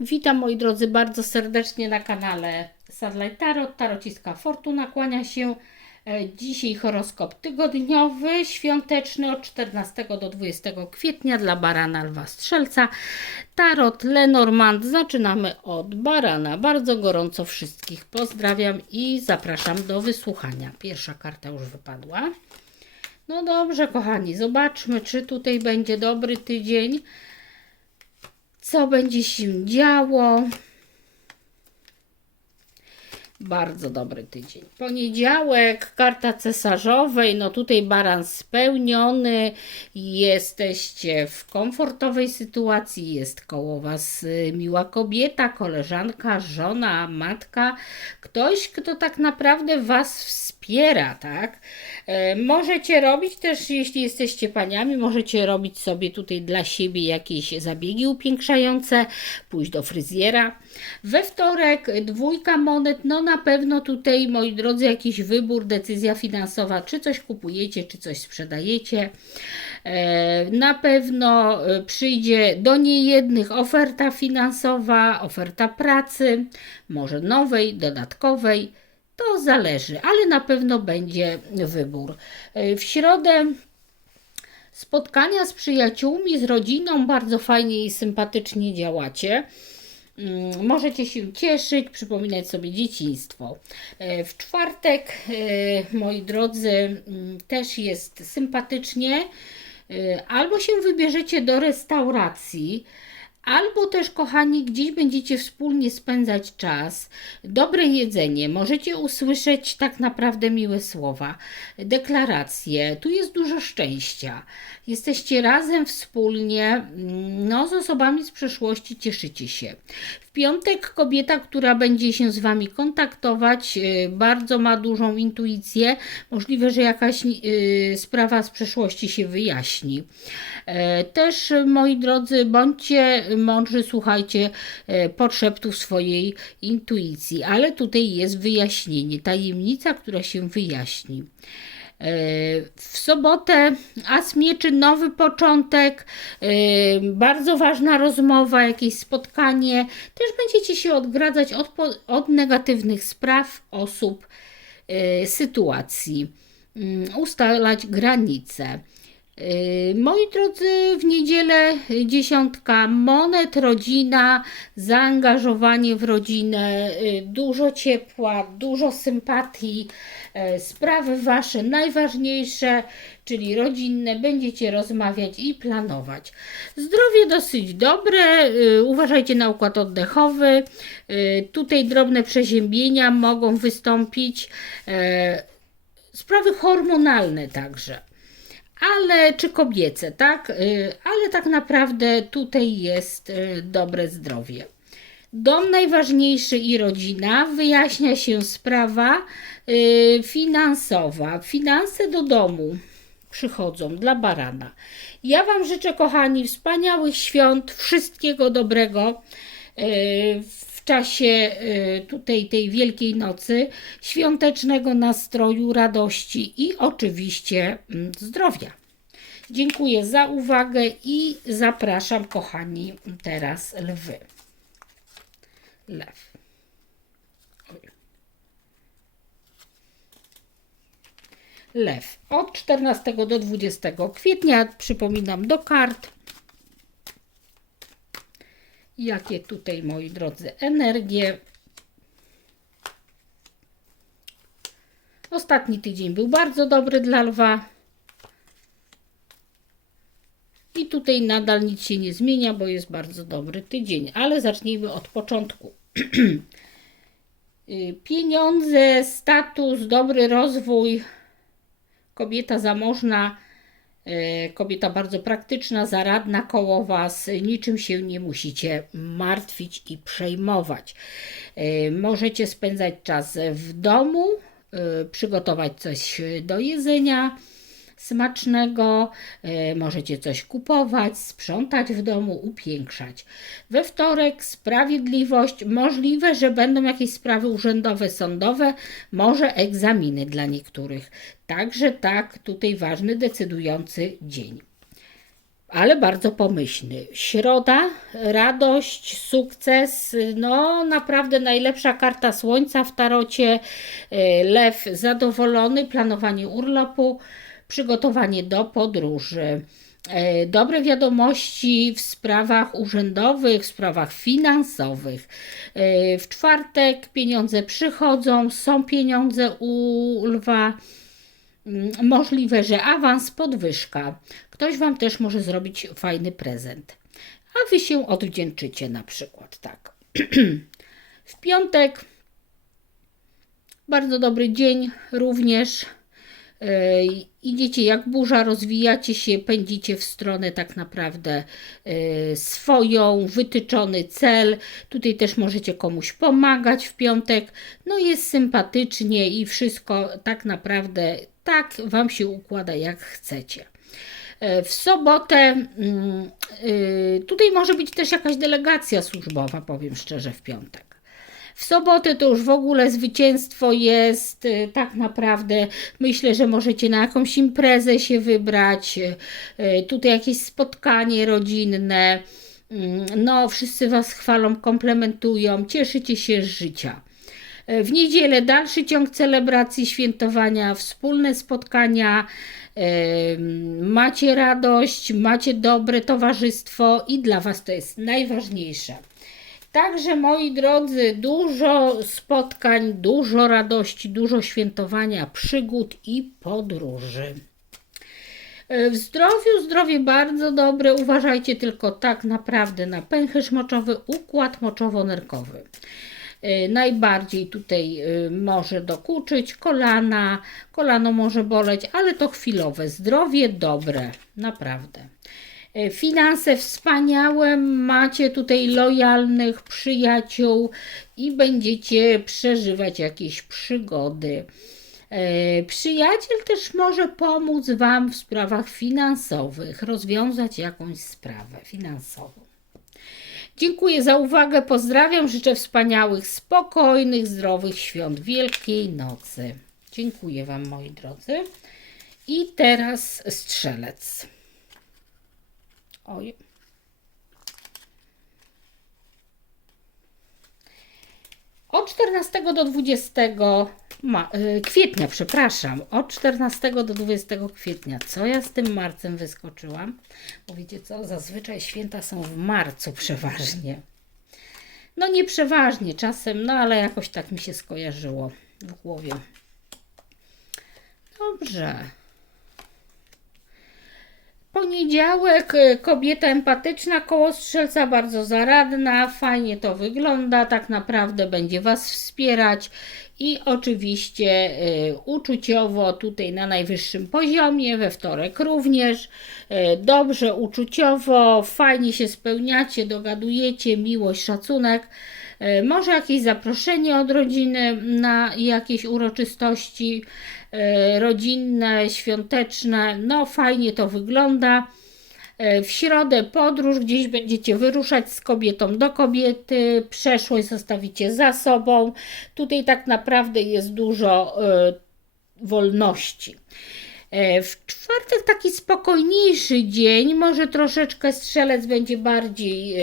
Witam moi drodzy bardzo serdecznie na kanale Sadlight Tarot. Tarociska Fortuna kłania się. E, Dzisiaj horoskop tygodniowy, świąteczny od 14 do 20 kwietnia dla barana lwa strzelca. Tarot Lenormand. Zaczynamy od barana. Bardzo gorąco wszystkich pozdrawiam i zapraszam do wysłuchania. Pierwsza karta już wypadła. No dobrze, kochani, zobaczmy, czy tutaj będzie dobry tydzień co będzie się działo. Bardzo dobry tydzień. Poniedziałek, karta cesarzowej, no tutaj baran spełniony, jesteście w komfortowej sytuacji, jest koło Was y, miła kobieta, koleżanka, żona, matka, ktoś, kto tak naprawdę Was wspiera, tak? E, Możecie robić też, jeśli jesteście paniami, możecie robić sobie tutaj dla siebie jakieś zabiegi upiększające, pójść do fryzjera. We wtorek dwójka monet, no na pewno tutaj, moi drodzy, jakiś wybór, decyzja finansowa, czy coś kupujecie, czy coś sprzedajecie. E, Na pewno e, przyjdzie do niejednych oferta finansowa, oferta pracy, może nowej, dodatkowej. To zależy, ale na pewno będzie wybór. E, W środę spotkania z przyjaciółmi, z rodziną, bardzo fajnie i sympatycznie działacie. Mm, Możecie się cieszyć, przypominać sobie dzieciństwo. E, W czwartek, e, moi drodzy, mm, też jest sympatycznie. E, Albo się wybierzecie do restauracji, albo też, kochani, gdzieś będziecie wspólnie spędzać czas. Dobre jedzenie, możecie usłyszeć tak naprawdę miłe słowa, deklaracje. Tu jest dużo szczęścia. Jesteście razem wspólnie, mm, no, z osobami z przeszłości cieszycie się. W piątek kobieta, która będzie się z Wami kontaktować, y, bardzo ma dużą intuicję. Możliwe, że jakaś y, sprawa z przeszłości się wyjaśni. E, Też, moi drodzy, bądźcie mądrzy, słuchajcie e, podszeptów swojej intuicji, ale tutaj jest wyjaśnienie, tajemnica, która się wyjaśni. E, W sobotę As Mieczy, nowy początek, e, bardzo ważna rozmowa, jakieś spotkanie. Też będziecie się odgradzać od, od negatywnych spraw, osób, sytuacji, Mm, ustalać granice. Yy, Moi drodzy, w niedzielę y, dziesiątka monet, rodzina, zaangażowanie w rodzinę, y, dużo ciepła, dużo sympatii, e, sprawy wasze najważniejsze, czyli rodzinne, będziecie rozmawiać i planować. Zdrowie dosyć dobre, y, uważajcie na układ oddechowy, y, tutaj drobne przeziębienia mogą wystąpić, sprawy hormonalne także ale czy kobiece, tak? Y, Ale tak naprawdę tutaj jest y, dobre zdrowie. Dom najważniejszy i rodzina, wyjaśnia się sprawa y, finansowa. Finanse do domu przychodzą dla barana. Ja Wam życzę, kochani, wspaniałych świąt, wszystkiego dobrego w czasie y, tutaj tej Wielkiej Nocy, świątecznego nastroju, radości i oczywiście mm, zdrowia. Dziękuję za uwagę i zapraszam, kochani, teraz lwy. Lew. Lew. Od 14 do 20 kwietnia, przypominam, do kart. Jakie tutaj, moi drodzy, energie. Ostatni tydzień był bardzo dobry dla lwa. I tutaj nadal nic się nie zmienia, bo jest bardzo dobry tydzień, ale zacznijmy od początku. Y, Pieniądze, status, dobry rozwój, kobieta zamożna, kobieta bardzo praktyczna, zaradna koło Was, niczym się nie musicie martwić i przejmować. Y, Możecie spędzać czas w domu, y, przygotować coś do jedzenia smacznego, e, możecie coś kupować, sprzątać w domu, upiększać. We wtorek sprawiedliwość, możliwe, że będą jakieś sprawy urzędowe, sądowe, może egzaminy dla niektórych. Także tak, tutaj ważny, decydujący dzień. ale bardzo pomyślny. Środa, radość, sukces, no naprawdę najlepsza karta słońca w tarocie. E, Lew zadowolony, planowanie urlopu, przygotowanie do podróży. E, Dobre wiadomości w sprawach urzędowych, w sprawach finansowych. E, W czwartek pieniądze przychodzą, są pieniądze u lwa. Mm, Możliwe, że awans, podwyżka. Ktoś Wam też może zrobić fajny prezent. A Wy się odwdzięczycie na przykład, tak. w piątek bardzo dobry dzień również. E, Idziecie jak burza, rozwijacie się, pędzicie w stronę tak naprawdę e, swoją, wytyczony cel. Tutaj też możecie komuś pomagać w piątek. No jest sympatycznie i wszystko tak naprawdę tak Wam się układa jak chcecie. E, W sobotę mm, tutaj może być też jakaś delegacja służbowa, powiem szczerze, w piątek. W sobotę to już w ogóle zwycięstwo jest y, tak naprawdę. Myślę, że możecie na jakąś imprezę się wybrać, y, y, tutaj jakieś spotkanie rodzinne. Mm, No, wszyscy Was chwalą, komplementują, cieszycie się z życia. W niedzielę dalszy ciąg celebracji, świętowania, wspólne spotkania. Macie radość, macie dobre towarzystwo i dla Was to jest najważniejsze. Także moi drodzy, dużo spotkań, dużo radości, dużo świętowania, przygód i podróży. E, W zdrowiu, zdrowie bardzo dobre. Uważajcie tylko tak naprawdę na pęcherz moczowy, układ moczowo-nerkowy. E, Najbardziej tutaj e, może dokuczyć kolana, kolano może boleć, ale to chwilowe. Zdrowie dobre, naprawdę. E, Finanse wspaniałe, macie tutaj lojalnych przyjaciół i będziecie przeżywać jakieś przygody. E, Przyjaciel też może pomóc Wam w sprawach finansowych, rozwiązać jakąś sprawę finansową. Dziękuję za uwagę, pozdrawiam, życzę wspaniałych, spokojnych, zdrowych świąt Wielkiej Nocy. Dziękuję Wam, moi drodzy. I teraz strzelec. Oj. Od 14 do 20 ma, y, kwietnia, przepraszam, od 14 do 20 kwietnia. Co ja z tym marcem wyskoczyłam? Bo wiecie co, zazwyczaj święta są w marcu przeważnie. No nie przeważnie czasem, no ale jakoś tak mi się skojarzyło w głowie. Dobrze. Poniedziałek, y, kobieta empatyczna koło strzelca, bardzo zaradna, fajnie to wygląda, tak naprawdę będzie Was wspierać i oczywiście y, uczuciowo tutaj na najwyższym poziomie, we wtorek również, y, dobrze uczuciowo, fajnie się spełniacie, dogadujecie, miłość, szacunek. E, Może jakieś zaproszenie od rodziny na jakieś uroczystości e, rodzinne, świąteczne. No, fajnie to wygląda. E, W środę podróż, gdzieś będziecie wyruszać z kobietą do kobiety, przeszłość zostawicie za sobą. Tutaj tak naprawdę jest dużo wolności. W czwartek taki spokojniejszy dzień, może troszeczkę strzelec będzie bardziej,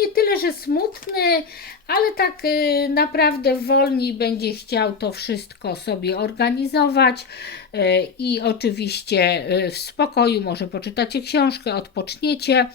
nie tyle, że smutny, ale tak e, naprawdę wolniej będzie chciał to wszystko sobie organizować e, i oczywiście e, w spokoju może poczytacie książkę, odpoczniecie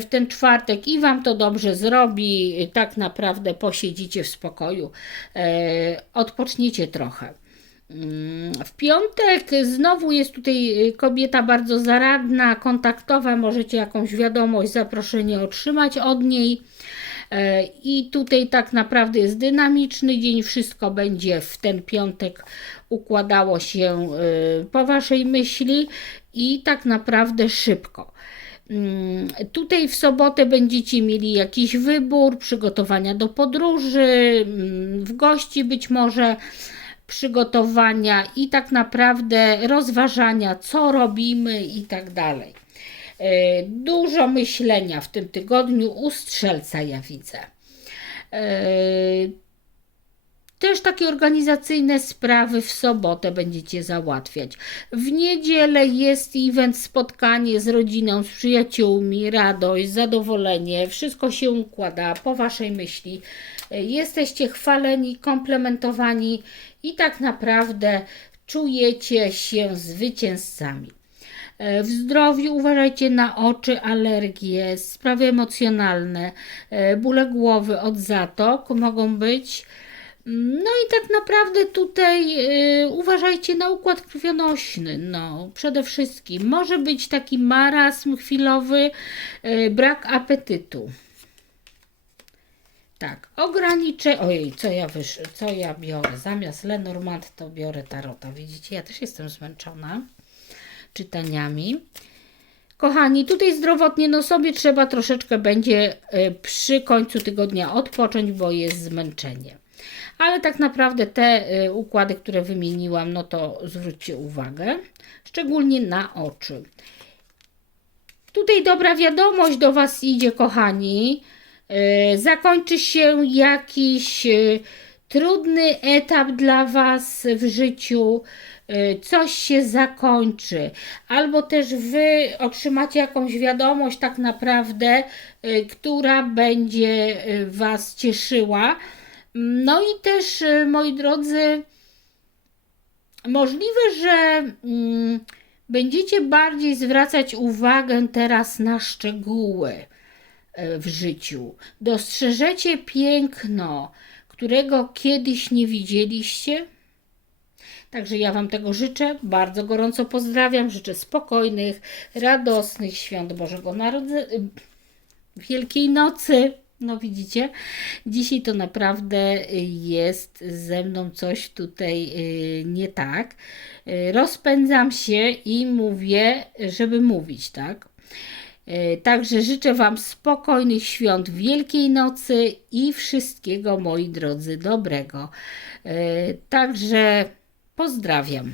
w ten czwartek i Wam to dobrze zrobi, tak naprawdę posiedzicie w spokoju, odpoczniecie trochę. Mm, W piątek znowu jest tutaj y, kobieta bardzo zaradna, kontaktowa, możecie jakąś wiadomość, zaproszenie otrzymać od niej. E, I tutaj tak naprawdę jest dynamiczny dzień, wszystko będzie w ten piątek układało się y, po Waszej myśli i tak naprawdę szybko. Mm, Tutaj w sobotę będziecie mieli jakiś wybór, przygotowania do podróży, mm, w gości być może przygotowania i tak naprawdę rozważania, co robimy i tak dalej. E, Dużo myślenia w tym tygodniu u strzelca, ja widzę. Też takie organizacyjne sprawy w sobotę będziecie załatwiać. W niedzielę jest event, spotkanie z rodziną, z przyjaciółmi, radość, zadowolenie. Wszystko się układa po Waszej myśli. Jesteście chwaleni, komplementowani i tak naprawdę czujecie się zwycięzcami. E, W zdrowiu uważajcie na oczy, alergie, sprawy emocjonalne, e, bóle głowy od zatok mogą być. No i tak naprawdę tutaj e, uważajcie na układ krwionośny. No, przede wszystkim może być taki marazm chwilowy, e, brak apetytu. Tak, ograniczę. Ojej, co ja wysz... co ja biorę? Zamiast Lenormand to biorę tarota. Widzicie, ja też jestem zmęczona czytaniami. Kochani, tutaj zdrowotnie, no sobie trzeba troszeczkę będzie y, przy końcu tygodnia odpocząć, bo jest zmęczenie. Ale tak naprawdę te y, układy, które wymieniłam, no to zwróćcie uwagę, szczególnie na oczy. Tutaj dobra wiadomość do Was idzie, kochani. Yy, Zakończy się jakiś yy, trudny etap dla Was w życiu. Coś się zakończy, albo też Wy otrzymacie jakąś wiadomość, tak naprawdę, która będzie Was cieszyła. No i też, yy, moi drodzy, Możliwe, że mm, będziecie bardziej zwracać uwagę teraz na szczegóły e, w życiu. Dostrzeżecie piękno, którego kiedyś nie widzieliście. Także ja Wam tego życzę. Bardzo gorąco pozdrawiam. Życzę spokojnych, radosnych świąt Bożego Narodzenia. Wielkiej Nocy. No widzicie, dzisiaj to naprawdę y, jest ze mną coś tutaj y, nie tak. Y, Rozpędzam się i mówię, żeby mówić, tak? Także życzę Wam spokojnych świąt Wielkiej Nocy i wszystkiego, moi drodzy, dobrego. Także pozdrawiam.